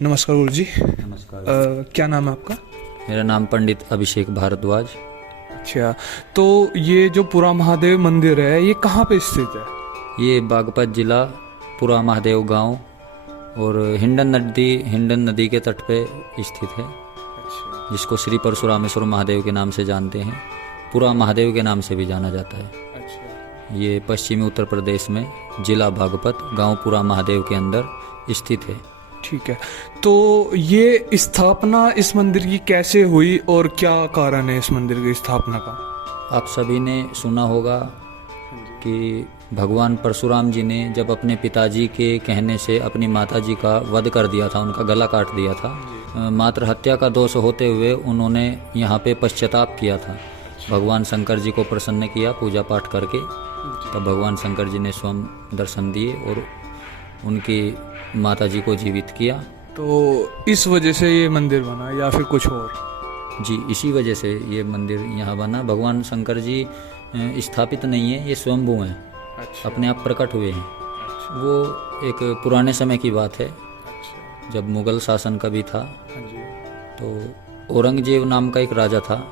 नमस्कार गुरु जी। नमस्कार। क्या नाम है आपका? मेरा नाम पंडित अभिषेक भारद्वाज। अच्छा, तो ये जो पुरा महादेव मंदिर है ये कहाँ पे स्थित है? ये बागपत जिला पुरा महादेव गांव और हिंडन नदी के तट पे स्थित है, अच्छा। जिसको श्री परशुरामेश्वर महादेव के नाम से जानते हैं। पुरा महादेव के नाम से भी जाना जाता है। अच्छा। ये पश्चिमी उत्तर प्रदेश में जिला बागपत गांव पुरा महादेव के अंदर स्थित है। ठीक है, तो ये स्थापना इस मंदिर की कैसे हुई और क्या कारण है इस मंदिर की स्थापना का? आप सभी ने सुना होगा कि भगवान परशुराम जी ने जब अपने पिताजी के कहने से अपनी माताजी का वध कर दिया था, उनका गला काट दिया था, मात्र हत्या का दोष होते हुए उन्होंने यहाँ पे पश्चाताप किया था। भगवान शंकर जी को प्रसन्न किया पूजा पाठ करके, तब भगवान शंकर जी ने स्वयं दर्शन दिए और उनकी माताजी को जीवित किया। तो इस वजह से ये मंदिर बना या फिर कुछ और? जी, इसी वजह से ये मंदिर यहाँ बना। भगवान शंकर जी स्थापित नहीं है, ये स्वयंभू हैं। अच्छा। अपने आप प्रकट हुए हैं। अच्छा। वो एक पुराने समय की बात है, अच्छा। जब मुगल शासन का भी था। हाँ जी। तो औरंगजेब नाम का एक राजा था,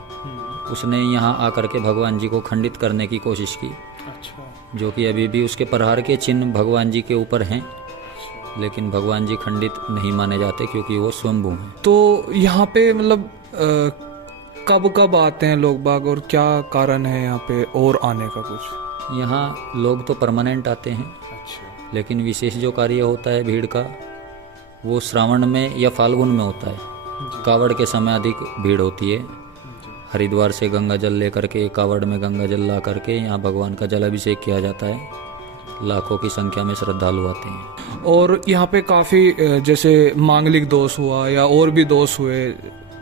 उसने यहाँ आकर के भगवान जी को खंडित करने की कोशिश की। अच्छा। जो कि अभी भी उसके प्रहार के चिन्ह भगवान जी के ऊपर हैं, लेकिन भगवान जी खंडित नहीं माने जाते क्योंकि वो स्वयंभू हैं। तो यहाँ पे मतलब कब कब आते हैं लोग बाग और क्या कारण है यहाँ पे और आने का कुछ? यहाँ लोग तो परमानेंट आते हैं, अच्छा। लेकिन विशेष जो कार्य होता है भीड़ का, वो श्रावण में या फाल्गुन में होता है। कावड़ के समय अधिक भीड़ होती है। हरिद्वार से गंगा जल लेकर के कावड़ में गंगा जल ला करके यहाँ भगवान का जलाभिषेक किया जाता है। लाखों की संख्या में श्रद्धालु आते हैं। और यहाँ पे काफ़ी जैसे मांगलिक दोष हुआ या और भी दोष हुए,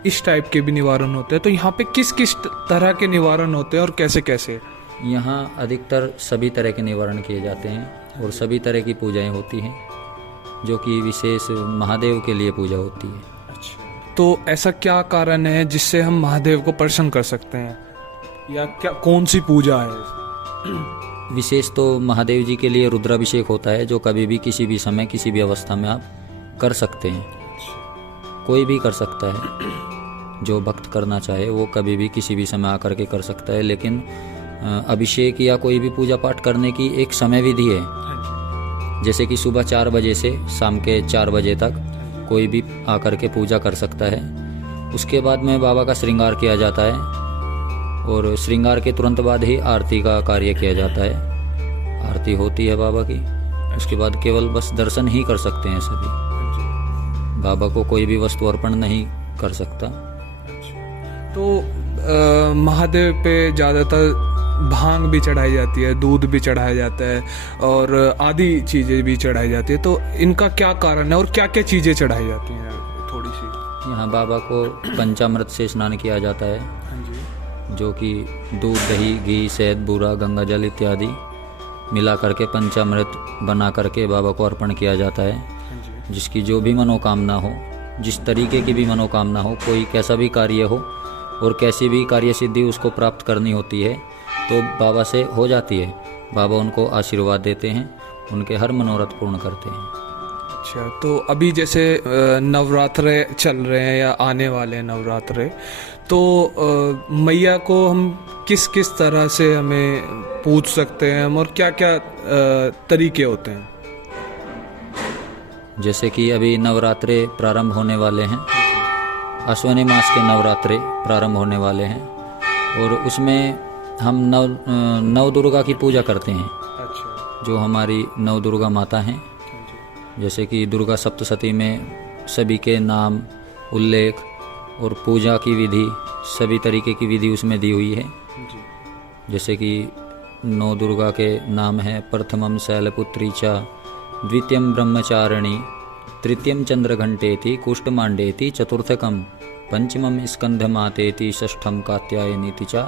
इस टाइप के भी निवारण होते हैं, तो यहाँ पे किस किस तरह के निवारण होते हैं और कैसे कैसे? यहाँ अधिकतर सभी तरह के निवारण किए जाते हैं और सभी तरह की पूजाएं होती हैं, जो कि विशेष महादेव के लिए पूजा होती है। अच्छा, तो ऐसा क्या कारण है जिससे हम महादेव को प्रसन्न कर सकते हैं, या क्या कौन सी पूजा है? विशेष तो महादेव जी के लिए रुद्राभिषेक होता है, जो कभी भी किसी भी समय किसी भी अवस्था में आप कर सकते हैं। कोई भी कर सकता है, जो भक्त करना चाहे वो कभी भी किसी भी समय आकर के कर सकता है। लेकिन अभिषेक या कोई भी पूजा पाठ करने की एक समय विधि है, जैसे कि सुबह 4 बजे से शाम के 4 बजे तक कोई भी आकर के पूजा कर सकता है। उसके बाद में बाबा का श्रृंगार किया जाता है और श्रृंगार के तुरंत बाद ही आरती का कार्य किया जाता है। आरती होती है बाबा की, उसके बाद केवल बस दर्शन ही कर सकते हैं सभी। बाबा को कोई भी वस्तु अर्पण नहीं कर सकता। तो महादेव पे ज़्यादातर भांग भी चढ़ाई जाती है, दूध भी चढ़ाया जाता है और आदि चीज़ें भी चढ़ाई जाती है, तो इनका क्या कारण है और क्या क्या चीज़ें चढ़ाई जाती हैं थोड़ी सी? यहाँ बाबा को पंचामृत से स्नान किया जाता है, जो कि दूध, दही, घी, शहद, बूरा, गंगा जल इत्यादि मिला करके पंचामृत बना करके बाबा को अर्पण किया जाता है। जिसकी जो भी मनोकामना हो, जिस तरीके की भी मनोकामना हो, कोई कैसा भी कार्य हो और कैसी भी कार्य सिद्धि उसको प्राप्त करनी होती है, तो बाबा से हो जाती है। बाबा उनको आशीर्वाद देते हैं, उनके हर मनोरथ पूर्ण करते हैं। अच्छा, तो अभी जैसे नवरात्रे चल रहे हैं या आने वाले हैं नवरात्रे, तो मैया को हम किस किस तरह से हमें पूछ सकते हैं हम और क्या क्या तरीके होते हैं? जैसे कि अभी नवरात्रे प्रारंभ होने वाले हैं, अश्विनी मास के नवरात्रे प्रारंभ होने वाले हैं और उसमें हम नव दुर्गा की पूजा करते हैं। अच्छा। जो हमारी नव दुर्गा माता हैं, जैसे कि दुर्गा सप्तशती में सभी के नाम, उल्लेख और पूजा की विधि, सभी तरीके की विधि उसमें दी हुई है। जैसे कि नौ दुर्गा के नाम हैं: प्रथमम शैलपुत्री च, द्वितीयम ब्रह्मचारिणी, तृतीयम चंद्रघंटेति, कुष्ठमांडेति, चतुर्थकम पंचमम स्कंधमातेति, षष्ठम कात्यायनीति च,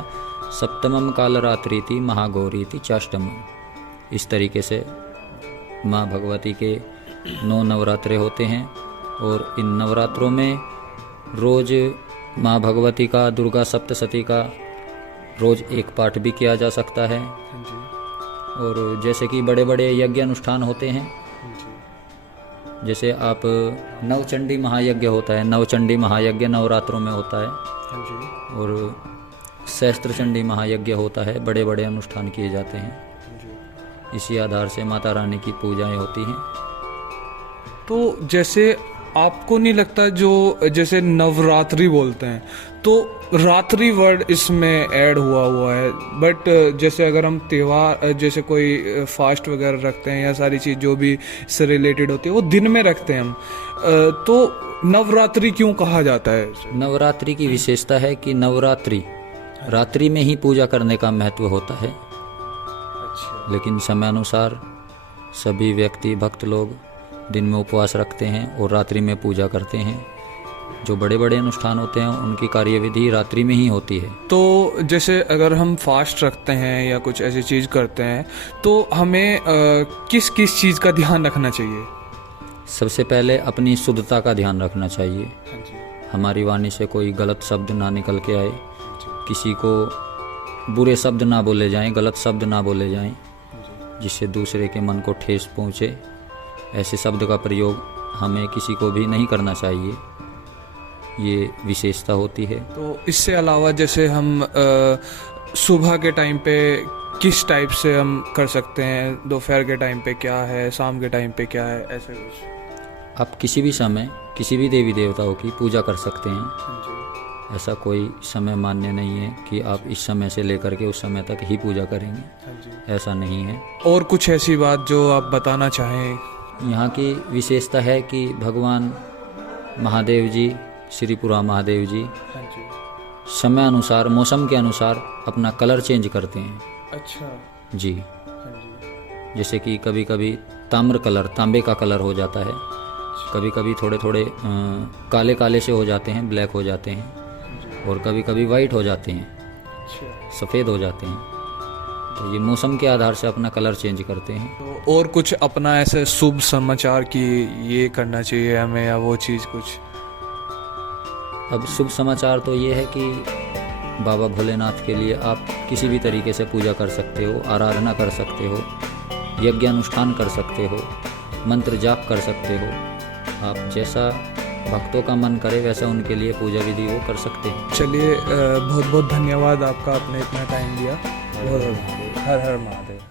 सप्तमम कालरात्रीति, महागौरीति चाष्टमम। इस तरीके से माँ भगवती के 9 नवरात्रे होते हैं और इन नवरात्रों में रोज माँ भगवती का, दुर्गा सप्तशती का रोज एक पाठ भी किया जा सकता है। और जैसे कि बड़े बड़े यज्ञ अनुष्ठान होते हैं, जैसे आप नवचंडी महायज्ञ होता है, नवचंडी महायज्ञ नवरात्रों में होता है, हाँ जी, और सहस्त्र चंडी महायज्ञ होता है, बड़े बड़े अनुष्ठान किए जाते हैं। हाँ जी। इसी आधार से माता रानी की पूजाएं होती हैं। तो जैसे आपको नहीं लगता जो जैसे नवरात्रि बोलते हैं तो रात्रि वर्ड इसमें ऐड हुआ है, बट जैसे अगर हम त्योहार जैसे कोई फास्ट वगैरह रखते हैं या सारी चीज़ जो भी इससे रिलेटेड होती है वो दिन में रखते हैं हम, तो नवरात्रि क्यों कहा जाता है? नवरात्रि की विशेषता है कि नवरात्रि रात्रि में ही पूजा करने का महत्व होता है, अच्छा, लेकिन समय अनुसार सभी व्यक्ति भक्त लोग दिन में उपवास रखते हैं और रात्रि में पूजा करते हैं। जो बड़े बड़े अनुष्ठान होते हैं उनकी कार्यविधि रात्रि में ही होती है। तो जैसे अगर हम फास्ट रखते हैं या कुछ ऐसी चीज़ करते हैं तो हमें किस किस चीज़ का ध्यान रखना चाहिए? सबसे पहले अपनी शुद्धता का ध्यान रखना चाहिए। हाँ जी, हमारी वाणी से कोई गलत शब्द ना निकल के आए, किसी को बुरे शब्द ना बोले जाएं, गलत शब्द ना बोले जाएं जिससे दूसरे के मन को ठेस पहुँचे। ऐसे शब्द का प्रयोग हमें किसी को भी नहीं करना चाहिए, ये विशेषता होती है। तो इससे अलावा जैसे हम सुबह के टाइम पे किस टाइप से हम कर सकते हैं, दोपहर के टाइम पे क्या है, शाम के टाइम पे क्या है, ऐसे कुछ? आप किसी भी समय किसी भी देवी देवताओं की पूजा कर सकते हैं। ऐसा कोई समय मान्य नहीं है कि आप इस समय से लेकर के उस समय तक ही पूजा करेंगे, ऐसा नहीं है। और कुछ ऐसी बात जो आप बताना चाहें? यहाँ की विशेषता है कि भगवान महादेव जी, श्रीपुरा महादेव जी समय अनुसार, मौसम के अनुसार अपना कलर चेंज करते हैं। अच्छा जी, जी, जैसे कि कभी कभी ताम्र कलर, तांबे का कलर हो जाता है, कभी कभी थोड़े थोड़े काले काले से हो जाते हैं, ब्लैक हो जाते हैं, और कभी कभी वाइट हो जाते हैं, सफ़ेद हो जाते हैं। तो ये मौसम के आधार से अपना कलर चेंज करते हैं। तो और कुछ अपना ऐसे शुभ समाचार कि ये करना चाहिए हमें या वो चीज़ कुछ? अब शुभ समाचार तो ये है कि बाबा भोलेनाथ के लिए आप किसी भी तरीके से पूजा कर सकते हो, आराधना कर सकते हो, यज्ञ अनुष्ठान कर सकते हो, मंत्र जाप कर सकते हो। आप जैसा भक्तों का मन करे वैसा उनके लिए पूजा विधि वो कर सकते हैं। चलिए, बहुत बहुत धन्यवाद आपका, आपने इतना टाइम दिया। बहुत हर हर महादेव।